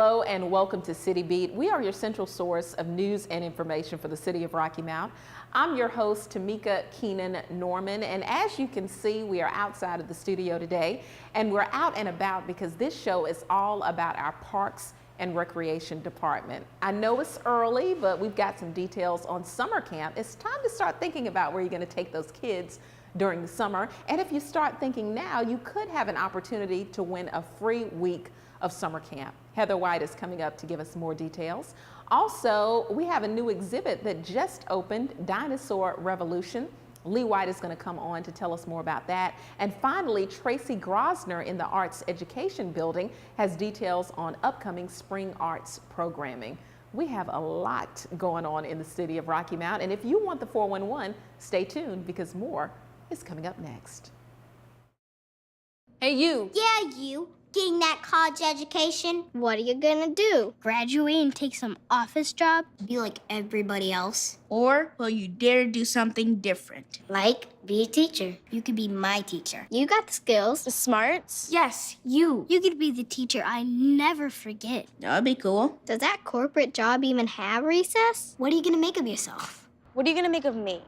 Hello and welcome to City Beat. We are your central source of news and information for the city of Rocky Mount. I'm your host, Tamika Keenan Norman, and as you can see, we are outside of the studio today, and we're out and about because this show is all about our parks and recreation department. I know it's early, but we've got some details on summer camp. It's time to start thinking about where you're going to take those kids during the summer, and if you start thinking now, you could have an opportunity to win a free week of summer camp. Heather White is coming up to give us more details. Also, we have a new exhibit that just opened, Dinosaur Revolution. Leigh White is going to come on to tell us more about that. And finally, Tracy Grosner in the Arts Education Building has details on upcoming spring arts programming. We have a lot going on in the city of Rocky Mount, and if you want the 411, stay tuned because more is coming up next. Hey, you. Yeah, you. Getting that college education. What are you gonna do? Graduate and take some office job? Be like everybody else? Or will you dare do something different? Like, be a teacher. You could be my teacher. You got the skills, the smarts. Yes, you. You could be the teacher I never forget. That would be cool. Does that corporate job even have recess? What are you gonna make of yourself? What are you gonna make of me?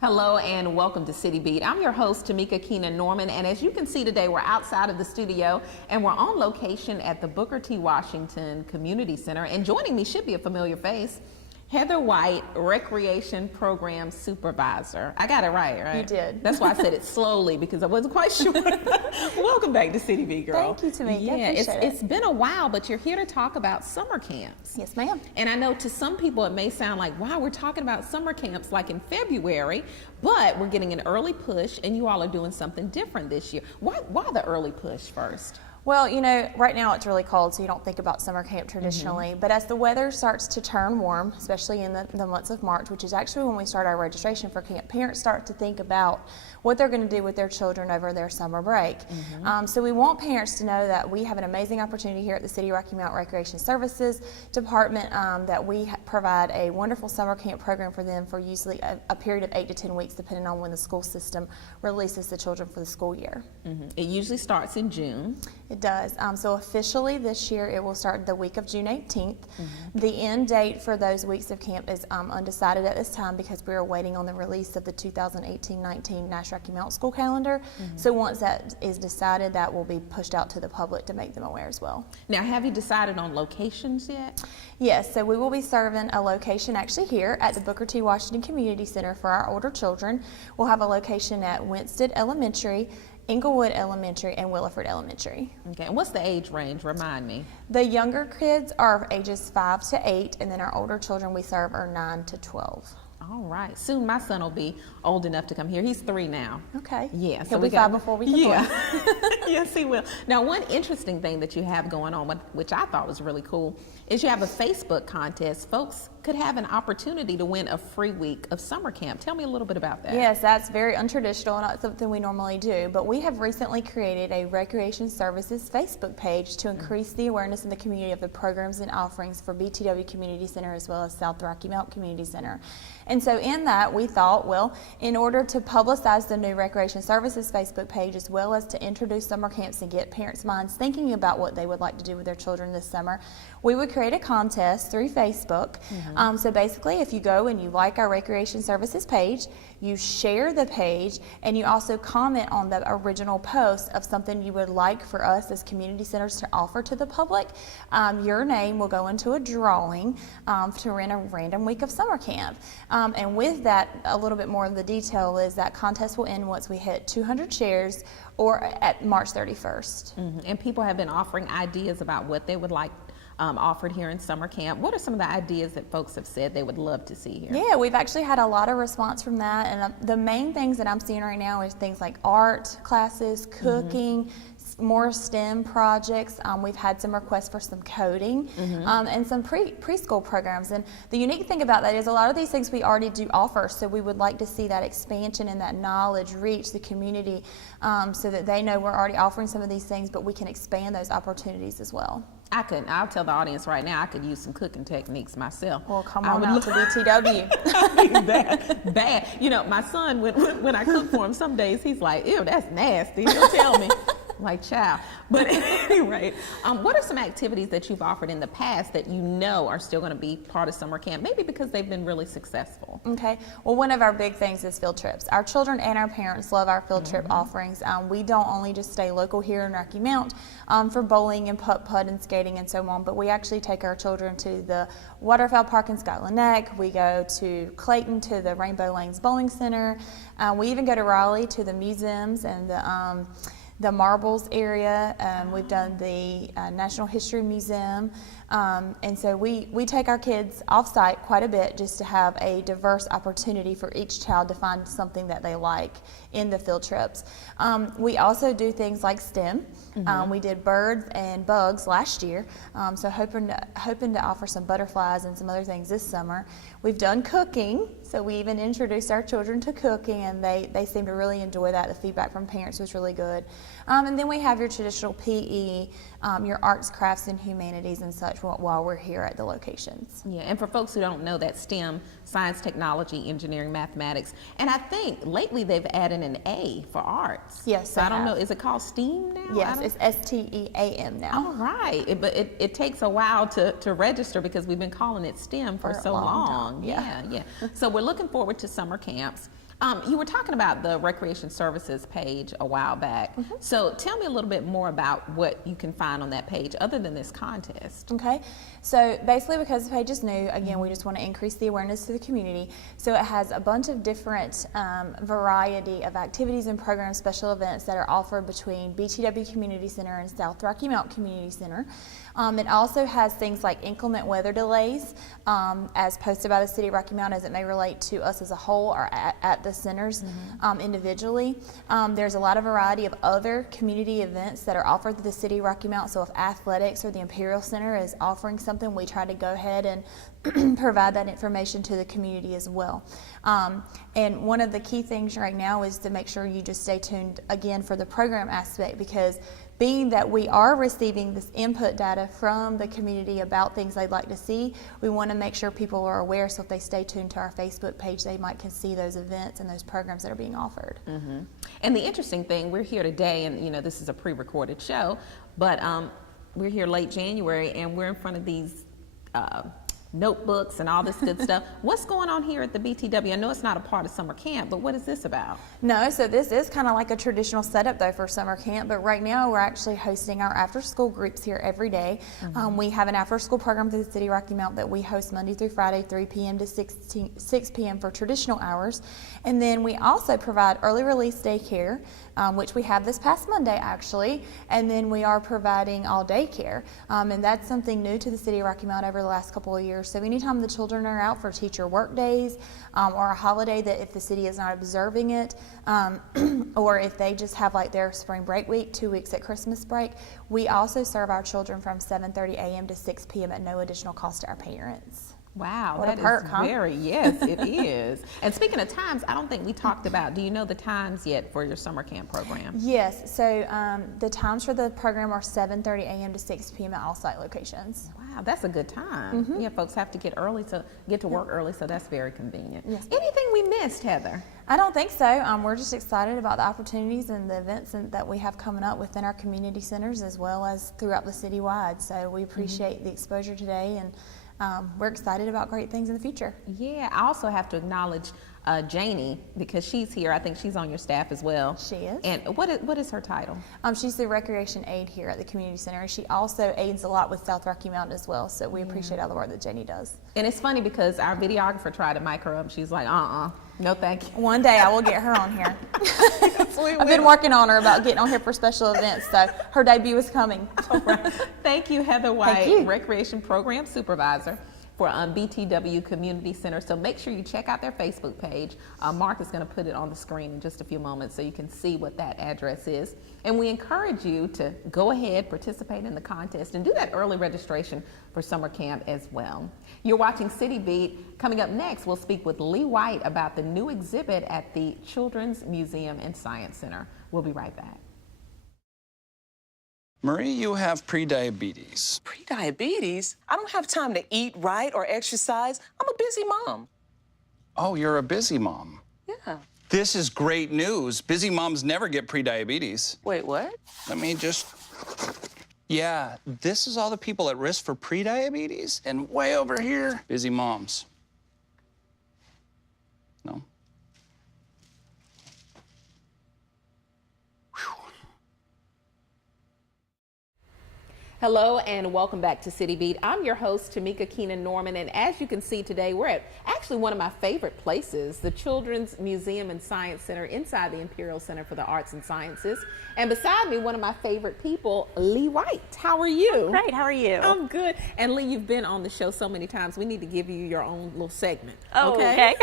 Hello and welcome to City Beat. I'm your host, Tamika Keenan Norman, and as you can see today, we're outside of the studio and we're on location at the Booker T. Washington Community Center, and joining me should be a familiar face, Heather White, Recreation Program Supervisor. I got it right? You did. That's why I said it slowly because I wasn't quite sure. Welcome back to City Beat, girl. Thank you, Tamika. Yeah, appreciate it. it's been a while, but you're here to talk about summer camps. Yes, ma'am. And I know to some people it may sound like, wow, we're talking about summer camps like in February, but we're getting an early push and you all are doing something different this year. Why the early push first? Well, you know, right now it's really cold, so you don't think about summer camp traditionally. But as the weather starts to turn warm, especially in the months of March, which is actually when we start our registration for camp, parents start to think about what they're going to do with their children over their summer break. So we want parents to know that we have an amazing opportunity here at the City of Rocky Mount Recreation Services Department, that we provide a wonderful summer camp program for them for usually a period of 8 to 10 weeks, depending on when the school system releases the children for the school year. It usually starts in June. It does. So officially this year it will start the week of June 18th. The end date for those weeks of camp is undecided at this time because we are waiting on the release of the 2018-19 Nash Rocky Mount School calendar. So once that is decided, that will be pushed out to the public to make them aware as well. Now, have you decided on locations yet? Yes, so we will be serving a location actually here at the Booker T. Washington Community Center for our older children. We'll have a location at Winston Elementary, Inglewood Elementary, and Williford Elementary. Okay, and what's the age range? Remind me. The younger kids are ages 5 to 8, and then our older children we serve are 9 to 12. All right. Soon my son will be old enough to come here. He's 3 now. Okay. Yeah. He'll be 5 before we can Yeah. Yes, he will. Now, one interesting thing that you have going on, which I thought was really cool, is you have a Facebook contest. Folks could have an opportunity to win a free week of summer camp. Tell me a little bit about that. Yes, that's very untraditional, not something we normally do, but we have recently created a Recreation Services Facebook page to increase the awareness in the community of the programs and offerings for BTW Community Center as well as South Rocky Mount Community Center. And so in that, we thought, well, in order to publicize the new Recreation Services Facebook page as well as to introduce summer camps and get parents' minds thinking about what they would like to do with their children this summer, we would create a contest through Facebook. So basically, if you go and you like our Recreation Services page, you share the page, and you also comment on the original post of something you would like for us as community centers to offer to the public, your name will go into a drawing to win a random week of summer camp. And with that, a little bit more of the detail is that contest will end once we hit 200 shares or at March 31st. And people have been offering ideas about what they would like offered here in summer camp. What are some of the ideas that folks have said they would love to see here? Yeah, we've actually had a lot of response from that, and the main things that I'm seeing right now is things like art classes, cooking, more STEM projects. We've had some requests for some coding and some preschool programs. And the unique thing about that is a lot of these things we already do offer, so we would like to see that expansion and that knowledge reach the community so that they know we're already offering some of these things, but we can expand those opportunities as well. I couldn't. I'll tell the audience right now, I could use some cooking techniques myself. Well, come on out to BTW. Bad. You know, my son, when I cook for him, some days he's like, ew, that's nasty. He'll tell me. Like, child. But anyway, what are some activities that you've offered in the past that you know are still going to be part of summer camp, maybe because they've been really successful? Okay. Well, one of our big things is field trips. Our children and our parents love our field trip offerings. We don't only just stay local here in Rocky Mount for bowling and putt-putt and skating and so on, but we actually take our children to the Waterfowl Park in Scotland Neck. We go to Clayton to the Rainbow Lanes Bowling Center. We even go to Raleigh to the museums and the marbles area. We've done the National History Museum. And so we take our kids off-site quite a bit just to have a diverse opportunity for each child to find something that they like in the field trips. We also do things like STEM. We did birds and bugs last year, so hoping to offer some butterflies and some other things this summer. We've done cooking, so we even introduced our children to cooking, and they seem to really enjoy that. The feedback from parents was really good. And then we have your traditional PE, your arts, crafts, and humanities and such while we're here at the locations. Yeah, and for folks who don't know, that STEM, science, technology, engineering, mathematics, and I think lately they've added an A for arts. Yes, so I don't know, is it called STEAM now? Yes, it's STEAM now. All right, but it takes a while to register because we've been calling it STEM for so long. Yeah. So we're looking forward to summer camps. You were talking about the Recreation Services page a while back. So tell me a little bit more about what you can find on that page other than this contest. Okay, so basically because the page is new, again, we just want to increase the awareness to the community. So it has a bunch of different variety of activities and programs, special events that are offered between BTW Community Center and South Rocky Mount Community Center. It also has things like inclement weather delays as posted by the City of Rocky Mount as it may relate to us as a whole or at the centers individually. There's a lot of variety of other community events that are offered through the City of Rocky Mount. So if athletics or the Imperial Center is offering something, we try to go ahead and provide that information to the community as well. And one of the key things right now is to make sure you just stay tuned again for the program aspect, because being that we are receiving this input data from the community about things they'd like to see, we want to make sure people are aware, so if they stay tuned to our Facebook page, they might can see those events and those programs that are being offered. And the interesting thing, we're here today, and you know this is a pre-recorded show, but we're here late January and we're in front of these notebooks and all this good stuff. What's going on here at the BTW? I know it's not a part of summer camp, but what is this about? No, so this is kind of like a traditional setup though for summer camp, but right now we're actually hosting our after school groups here every day. We have an after school program through the City of Rocky Mount that we host Monday through Friday, 3 p.m. to 6 p.m. for traditional hours. And then we also provide early release daycare, which we have this past Monday actually, and then we are providing all day care. And that's something new to the City of Rocky Mount over the last couple of years. So anytime the children are out for teacher work days or a holiday that if the city is not observing it, or if they just have like their spring break week, 2 weeks at Christmas break, we also serve our children from 7:30 a.m. to 6 p.m. at no additional cost to our parents. Wow, what that a perk, is huh? yes, it is. And speaking of times, I don't think we talked about, do you know the times yet for your summer camp program? Yes, so the times for the program are 7:30 a.m. to 6 p.m. at all site locations. Wow, that's a good time. Yeah, folks have to get to work early, so that's very convenient. Yes. Anything we missed, Heather? I don't think so. We're just excited about the opportunities and the events that we have coming up within our community centers as well as throughout the citywide. So we appreciate the exposure today, and we're excited about great things in the future. Yeah, I also have to acknowledge Janie, because she's here. I think she's on your staff as well. She is. And what is her title? She's the recreation aide here at the community center. She also aids a lot with South Rocky Mountain as well, so we appreciate all the work that Janie does. And it's funny because our videographer tried to mic her up. She's like, no thank you. One day I will get her on here. I've been working on her about getting on here for special events, so her debut is coming. All right. Thank you, Heather White, Thank you. Recreation Program Supervisor for BTW Community Center. So make sure you check out their Facebook page. Mark is going to put it on the screen in just a few moments so you can see what that address is. And we encourage you to go ahead, participate in the contest, and do that early registration for summer camp as well. You're watching City Beat. Coming up next, we'll speak with Leigh White about the new exhibit at the Children's Museum and Science Center. We'll be right back. Marie, you have prediabetes. Prediabetes? I don't have time to eat right or exercise. I'm a busy mom. Oh, you're a busy mom. Yeah. This is great news. Busy moms never get prediabetes. Wait, what? Let me just... Yeah, this is all the people at risk for prediabetes, and way over here, busy moms. No? Hello and welcome back to City Beat. I'm your host, Tamika Keenan Norman, and as you can see today, we're at actually one of my favorite places, the Children's Museum and Science Center inside the Imperial Center for the Arts and Sciences. And beside me, one of my favorite people, Leigh White. How are you? Great, how are you? I'm good. And Leigh, you've been on the show so many times, we need to give you your own little segment. Oh, okay.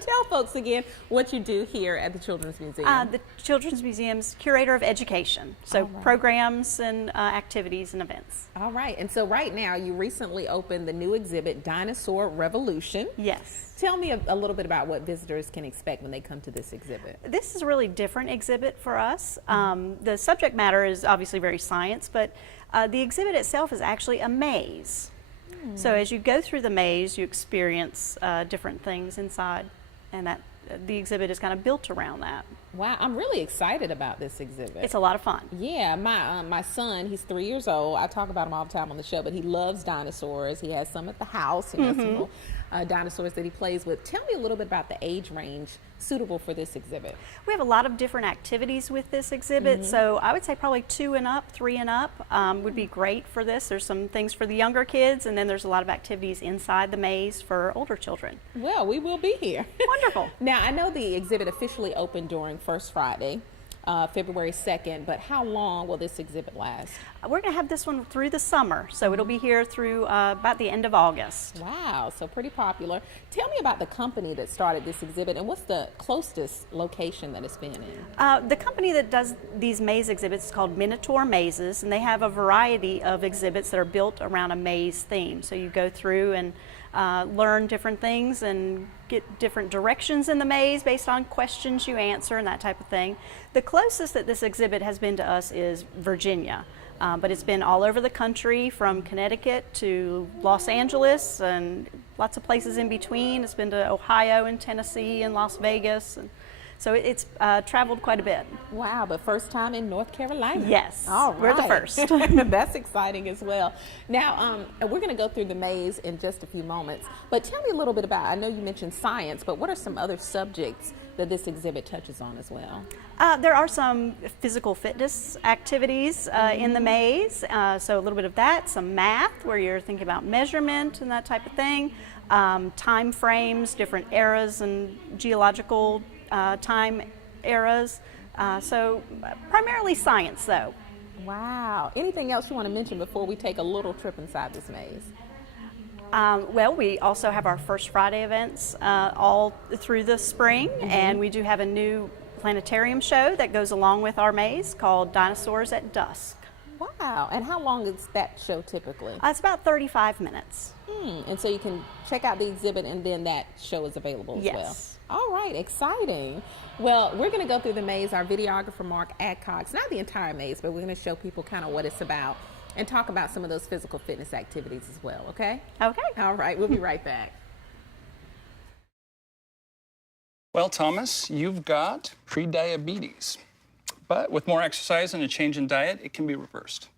Tell folks again what you do here at the Children's Museum. The Children's Museum's curator of education, so programs and activities and events. All right, and so right now you recently opened the new exhibit, Dinosaur Revolution. Yes. Tell me a little bit about what visitors can expect when they come to this exhibit. This is a really different exhibit for us. The subject matter is obviously very science, but the exhibit itself is actually a maze. So as you go through the maze, you experience different things inside, and that the exhibit is kind of built around that. Wow, I'm really excited about this exhibit. It's a lot of fun. Yeah, my son, he's 3 years old. I talk about him all the time on the show, but he loves dinosaurs. He has some at the house. He has some little, dinosaurs that he plays with. Tell me a little bit about the age range suitable for this exhibit. We have a lot of different activities with this exhibit, so I would say probably 2 and up, 3 and up would be great for this. There's some things for the younger kids, and then there's a lot of activities inside the maze for older children. Well, we will be here. Wonderful. Now, I know the exhibit officially opened during First Friday, February 2nd, but how long will this exhibit last? We're going to have this one through the summer, so it'll be here through about the end of August. Wow, so pretty popular. Tell me about the company that started this exhibit and what's the closest location that it's been in? The company that does these maze exhibits is called Minotaur Mazes, and they have a variety of exhibits that are built around a maze theme. So you go through and learn different things and get different directions in the maze based on questions you answer and that type of thing. The closest that this exhibit has been to us is Virginia, but it's been all over the country from Connecticut to Los Angeles and lots of places in between. It's been to Ohio and Tennessee and Las Vegas. And so it's traveled quite a bit. Wow, but first time in North Carolina. Yes, all right. We're the first. That's exciting as well. Now, we're going to go through the maze in just a few moments, but tell me a little bit about, I know you mentioned science, but what are some other subjects that this exhibit touches on as well? There are some physical fitness activities in the maze, so a little bit of that, some math where you're thinking about measurement and that type of thing, time frames, different eras and geological time eras, so primarily science though. Wow. Anything else you want to mention before we take a little trip inside this maze? Well, we also have our First Friday events all through the spring, and we do have a new planetarium show that goes along with our maze called Dinosaurs at Dusk. Wow. And how long is that show typically? It's about 35 minutes. And so you can check out the exhibit and then that show is available as well. All right, exciting. Well, we're going to go through the maze. Our videographer, Mark Adcox, not the entire maze, but we're going to show people kind of what it's about and talk about some of those physical fitness activities as well, okay? Okay. All right, we'll be right back. Well, Thomas, you've got prediabetes. But with more exercise and a change in diet, it can be reversed.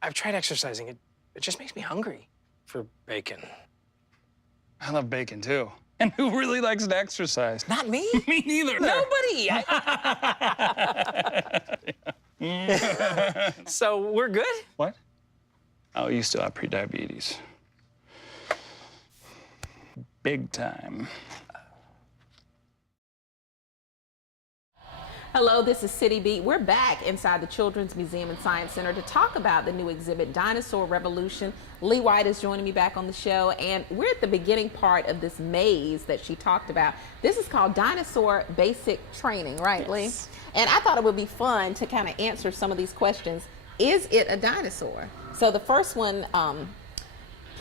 I've tried exercising. It just makes me hungry for bacon. I love bacon, too. And who really likes to exercise? Not me. Me neither. Nobody. So we're good? What? Oh, you still have prediabetes. Big time. Hello, this is City Beat. We're back inside the Children's Museum and Science Center to talk about the new exhibit, Dinosaur Revolution. Leigh White is joining me back on the show, and we're at the beginning part of this maze that she talked about. This is called Dinosaur Basic Training, right, Yes. Leigh? And I thought it would be fun to kind of answer some of these questions. Is it a dinosaur? So the first one,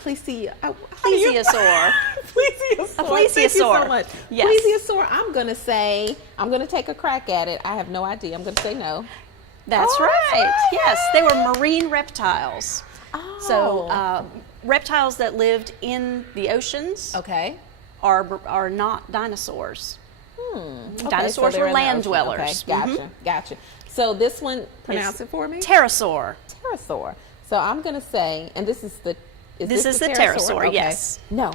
plesiosaur. Plesiosaur. Plesiosaur. A Thank you so plesiosaur. much. Yes. Plesiosaur, I'm going to take a crack at it. I have no idea. I'm going to say no. That's right. Yes, they were marine reptiles. Oh. So reptiles that lived in the oceans Okay. are not dinosaurs. Okay, Dinosaurs so they're were in the land ocean. dwellers. Okay, gotcha. So this one, pronounce it for me. Pterosaur. Pterosaur. So I'm going to say, and this is the. This is the pterosaur, Okay. yes. No.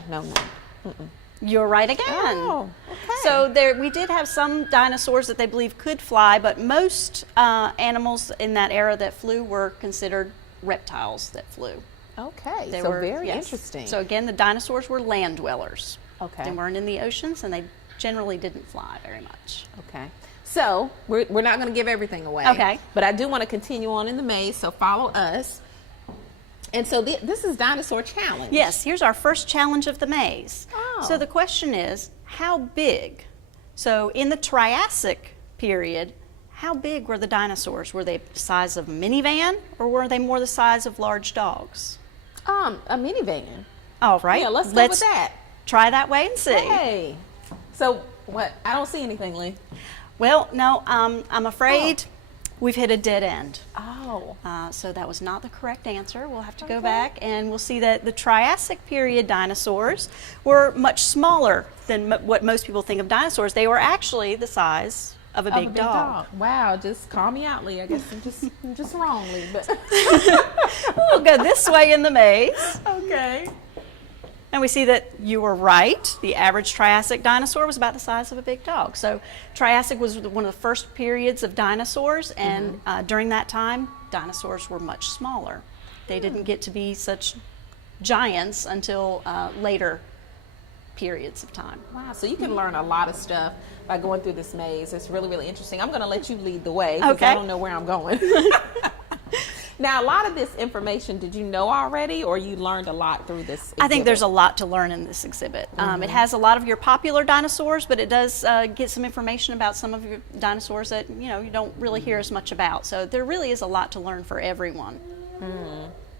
You're right again. Oh, okay. So we did have some dinosaurs that they believe could fly, but most animals in that era that flew were considered reptiles that flew. Okay. They so were very yes. interesting. So again, the dinosaurs were land dwellers. Okay. They weren't in the oceans, and they generally didn't fly very much. Okay. So we're not going to give everything away. Okay. But I do want to continue on in the maze, so follow us. And so this is Dinosaur Challenge. Yes, here's our first challenge of the maze. Oh. So the question is, how big? So in the Triassic period, how big were the dinosaurs? Were they the size of a minivan, or were they more the size of large dogs? A minivan. All right. Yeah, let's go with that. Try that way and see. Hey. So what? I don't see anything, Leigh. Well, no, I'm afraid we've hit a dead end. Oh. So that was not the correct answer. We'll have to go back and we'll see that the Triassic period dinosaurs were much smaller than what most people think of dinosaurs. They were actually the size of a big dog. Wow, just call me out, Leigh. I guess I'm just wrong, Leigh. But We'll go this way in the maze. okay. And we see that you were right. The average Triassic dinosaur was about the size of a big dog. So Triassic was one of the first periods of dinosaurs, and during that time, dinosaurs were much smaller. They didn't get to be such giants until later periods of time. Wow, so you can learn a lot of stuff by going through this maze. It's really, really interesting. I'm going to let you lead the way because I don't know where I'm going. Now, a lot of this information, did you know already, or you learned a lot through this exhibit? I think there's a lot to learn in this exhibit. It has a lot of your popular dinosaurs, but it does get some information about some of your dinosaurs that you don't really hear as much about. So there really is a lot to learn for everyone.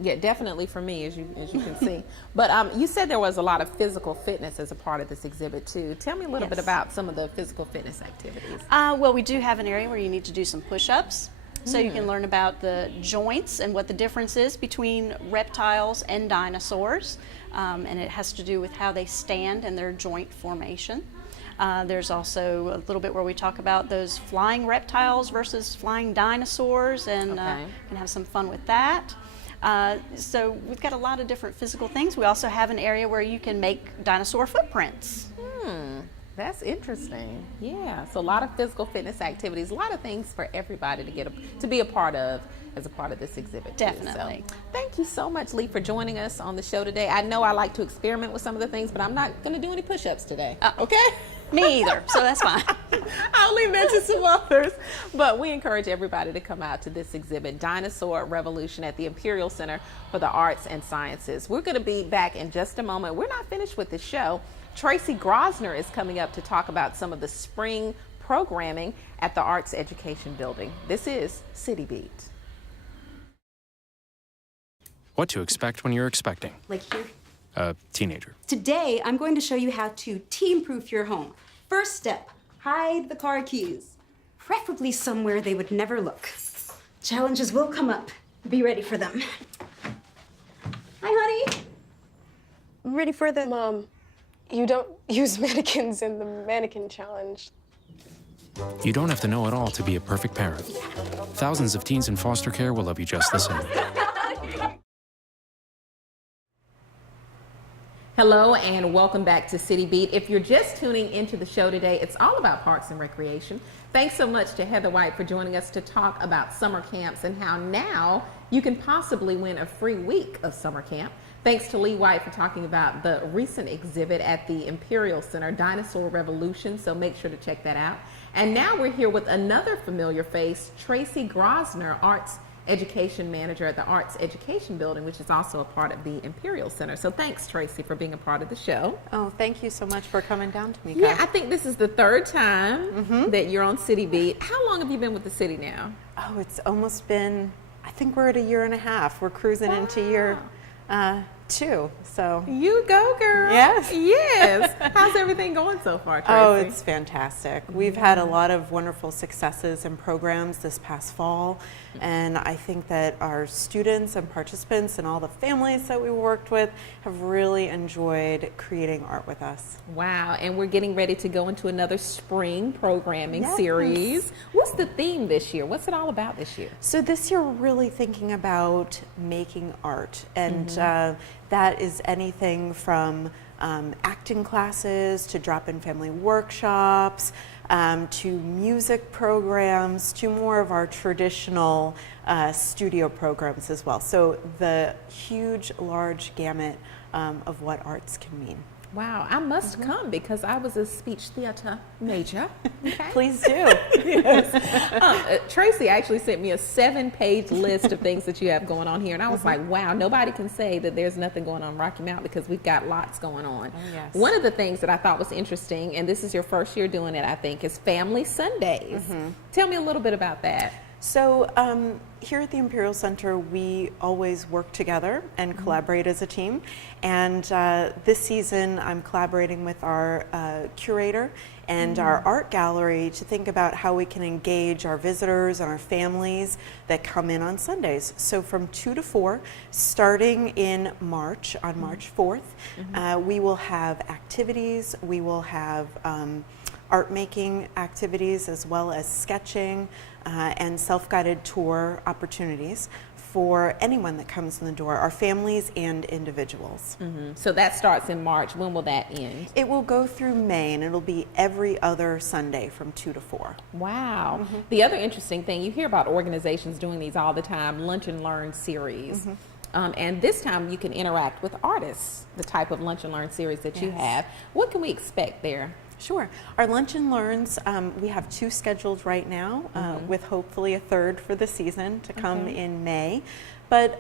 Yeah, definitely for me, as you can see. But you said there was a lot of physical fitness as a part of this exhibit too. Tell me a little bit about some of the physical fitness activities. Well, we do have an area where you need to do some push-ups. So you can learn about the joints and what the difference is between reptiles and dinosaurs. And it has to do with how they stand and their joint formation. There's also a little bit where we talk about those flying reptiles versus flying dinosaurs, and can have some fun with that. So we've got a lot of different physical things. We also have an area where you can make dinosaur footprints. That's interesting. Yeah, so a lot of physical fitness activities, a lot of things for everybody to be a part of as a part of this exhibit. Definitely. So, thank you so much, Leigh, for joining us on the show today. I know I like to experiment with some of the things, but I'm not going to do any push-ups today. Okay? Me either, so that's fine. I'll leave that to some others. But we encourage everybody to come out to this exhibit, Dinosaur Revolution, at the Imperial Center for the Arts and Sciences. We're going to be back in just a moment. We're not finished with the show. Tracy Grosner is coming up to talk about some of the spring programming at the Arts Education Building. This is City Beat. What to expect when you're expecting. Like here. A teenager. Today, I'm going to show you how to teen-proof your home. First step, hide the car keys. Preferably somewhere they would never look. Challenges will come up. Be ready for them. Hi, honey. Ready for the... Mom, you don't use mannequins in the mannequin challenge. You don't have to know it all to be a perfect parent. Thousands of teens in foster care will love you just the same. Hello and welcome back to City Beat. If you're just tuning into the show today, it's all about parks and recreation. Thanks so much to Heather White for joining us to talk about summer camps and how now you can possibly win a free week of summer camp. Thanks to Leigh White for talking about the recent exhibit at the Imperial Center, Dinosaur Revolution, so make sure to check that out. And now we're here with another familiar face, Tracy Grosner, Arts Education Manager at the Arts Education Building, which is also a part of the Imperial Center. So thanks, Tracy, for being a part of the show. Oh, thank you so much for coming down to me. Yeah, I think this is the third time that you're on City Beat. How long have you been with the city now? Oh, it's almost been, I think we're at 1.5 years. We're cruising into year 2. So You go, girl. Yes. Yes. How's everything going so far, Tracy? Oh, it's fantastic. We've had a lot of wonderful successes and programs this past fall, and I think that our students and participants and all the families that we worked with have really enjoyed creating art with us. Wow, and we're getting ready to go into another spring programming series. What's the theme this year? What's it all about this year? So this year we're really thinking about making art, and that is anything from acting classes to drop-in family workshops, to music programs, to more of our traditional studio programs as well. So the huge, large gamut of what arts can mean. Wow, I must come because I was a speech theater major. Okay. Please do. Yes. Tracy actually sent me a 7-page list of things that you have going on here, and I was like, wow, nobody can say that there's nothing going on in Rocky Mount because we've got lots going on. Oh, yes. One of the things that I thought was interesting, and this is your first year doing it, I think, is Family Sundays. Tell me a little bit about that. So here at the Imperial Center, we always work together and collaborate as a team. And this season, I'm collaborating with our curator and our art gallery to think about how we can engage our visitors and our families that come in on Sundays. So from 2 to 4, starting in March, on March 4th, we will have activities, we will have art making activities as well as sketching and self-guided tour opportunities for anyone that comes in the door, our families and individuals. So that starts in March. When will that end? It will go through May, and it'll be every other Sunday from 2 to 4. Wow. The other interesting thing, you hear about organizations doing these all the time, Lunch and Learn series. And this time you can interact with artists, the type of Lunch and Learn series that you have. What can we expect there? Sure. Our Lunch and Learns, we have 2 scheduled right now, with hopefully a 3rd for the season to come in May. But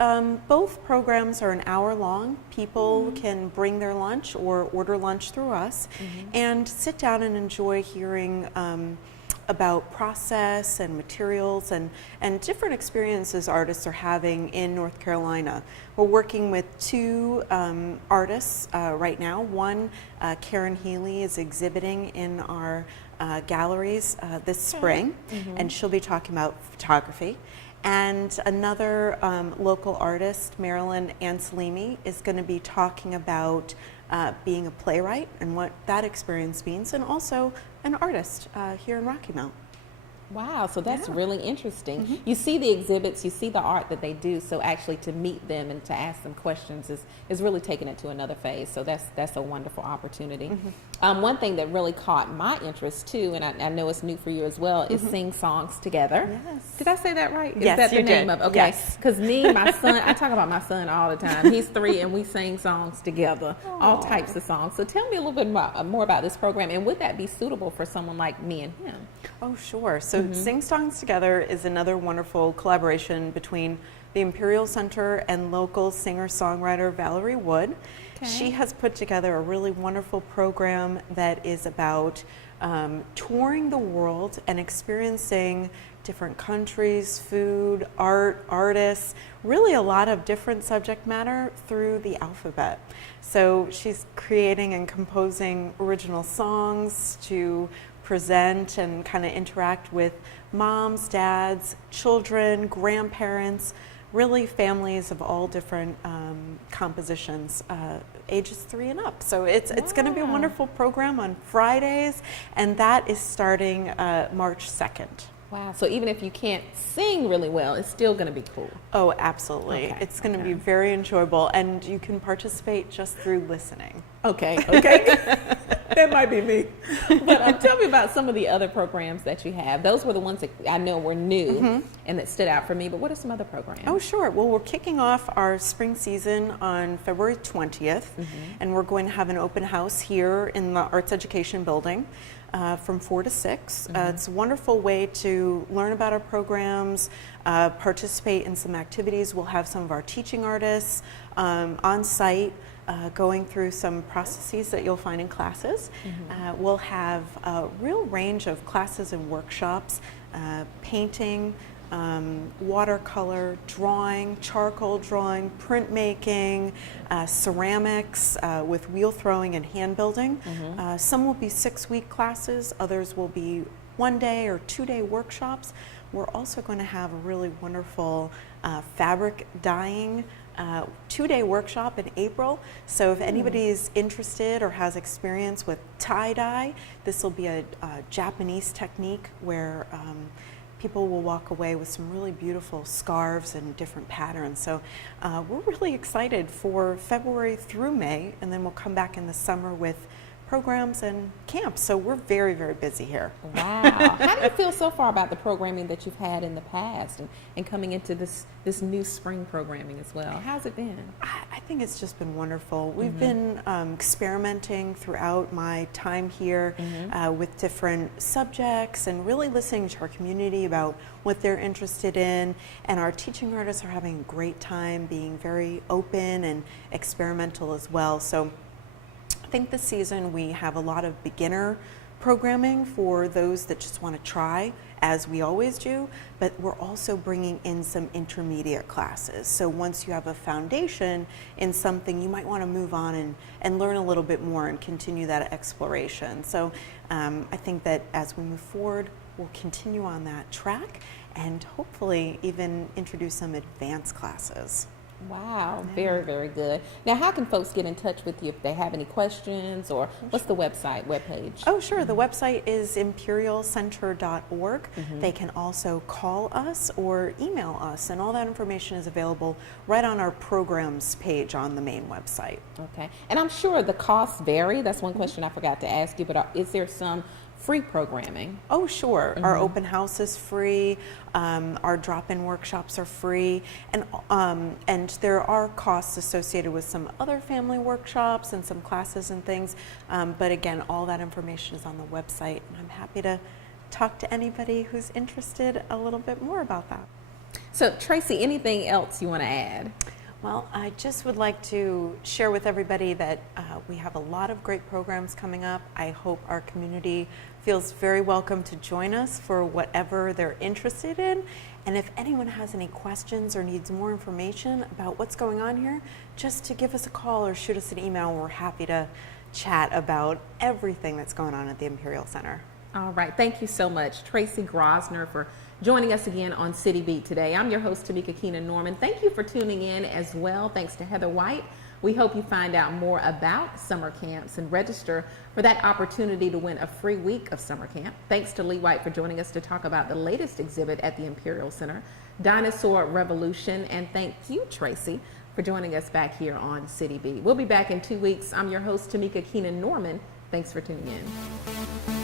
both programs are an hour long. People can bring their lunch or order lunch through us and sit down and enjoy hearing about process and materials and different experiences artists are having in North Carolina. We're working with 2 artists right now. One, Karen Healy, is exhibiting in our galleries this spring, and she'll be talking about photography. And another local artist, Marilyn Anselimi, is going to be talking about being a playwright and what that experience means, and also an artist here in Rocky Mount. Wow, so that's really interesting. You see the exhibits, you see the art that they do, so actually to meet them and to ask them questions is really taking it to another phase. So that's a wonderful opportunity. One thing that really caught my interest too, and I know it's new for you as well, is Sing Songs Together. Yes. Did I say that right? Yes, is that you the name did. of it? Okay. Yes. Because me, my son, I talk about my son all the time. He's 3 and we sing songs together, all types of songs. So tell me a little bit more about this program, and would that be suitable for someone like me and him? Oh, sure. So Sing Songs Together is another wonderful collaboration between the Imperial Center and local singer-songwriter Valerie Wood. She has put together a really wonderful program that is about touring the world and experiencing different countries, food, art, artists, really a lot of different subject matter through the alphabet. So she's creating and composing original songs to present and kind of interact with moms, dads, children, grandparents, really families of all different compositions, ages 3 and up. So it's going to be a wonderful program on Fridays, and that is starting March 2nd. Wow, so even if you can't sing really well, it's still going to be cool. Oh, absolutely. Okay, It's going to be very enjoyable, and you can participate just through listening. Okay. That might be me. But tell me about some of the other programs that you have. Those were the ones that I know were new and that stood out for me, but what are some other programs? Oh, sure. Well, we're kicking off our spring season on February 20th, and we're going to have an open house here in the Arts Education Building from 4 to 6. It's a wonderful way to learn about our programs, participate in some activities. We'll have some of our teaching artists on site going through some processes that you'll find in classes. We'll have a real range of classes and workshops, painting, watercolor, drawing, charcoal drawing, printmaking, ceramics with wheel throwing and hand building. Some will be 6-week classes, others will be 1-day or 2-day workshops. We're also going to have a really wonderful fabric dyeing 2-day workshop in April. So if anybody's interested or has experience with tie-dye, this will be a Japanese technique where people will walk away with some really beautiful scarves and different patterns. So we're really excited for February through May, and then we'll come back in the summer with programs and camps. So we're very, very busy here. Wow. How do you feel so far about the programming that you've had in the past and coming into this new spring programming as well? How's it been? I think it's just been wonderful. We've been experimenting throughout my time here with different subjects and really listening to our community about what they're interested in. And our teaching artists are having a great time being very open and experimental as well. So I think this season we have a lot of beginner programming for those that just want to try, as we always do, but we're also bringing in some intermediate classes. So once you have a foundation in something, you might want to move on and learn a little bit more and continue that exploration. So I think that as we move forward, we'll continue on that track and hopefully even introduce some advanced classes. Wow, very, very good. Now, how can folks get in touch with you if they have any questions, or what's the webpage? Oh, sure. The website is imperialcenter.org. They can also call us or email us, and all that information is available right on our programs page on the main website. Okay. And I'm sure the costs vary. That's one question I forgot to ask you, but is there some free programming? Oh, sure. Our open house is free. Our drop-in workshops are free, and there are costs associated with some other family workshops and some classes and things. But again, all that information is on the website, and I'm happy to talk to anybody who's interested a little bit more about that. So, Tracy, anything else you want to add? Well, I just would like to share with everybody that we have a lot of great programs coming up. I hope our community feels very welcome to join us for whatever they're interested in. And if anyone has any questions or needs more information about what's going on here, just to give us a call or shoot us an email. We're happy to chat about everything that's going on at the Imperial Center. All right. Thank you so much, Tracy Grosner, for joining us again on City Beat today. I'm your host, Tamika Keenan-Norman. Thank you for tuning in as well. Thanks to Heather White. We hope you find out more about summer camps and register for that opportunity to win a free week of summer camp. Thanks to Leigh White for joining us to talk about the latest exhibit at the Imperial Center, Dinosaur Revolution. And thank you, Tracy, for joining us back here on City Beat. We'll be back in 2 weeks. I'm your host, Tamika Keenan-Norman. Thanks for tuning in.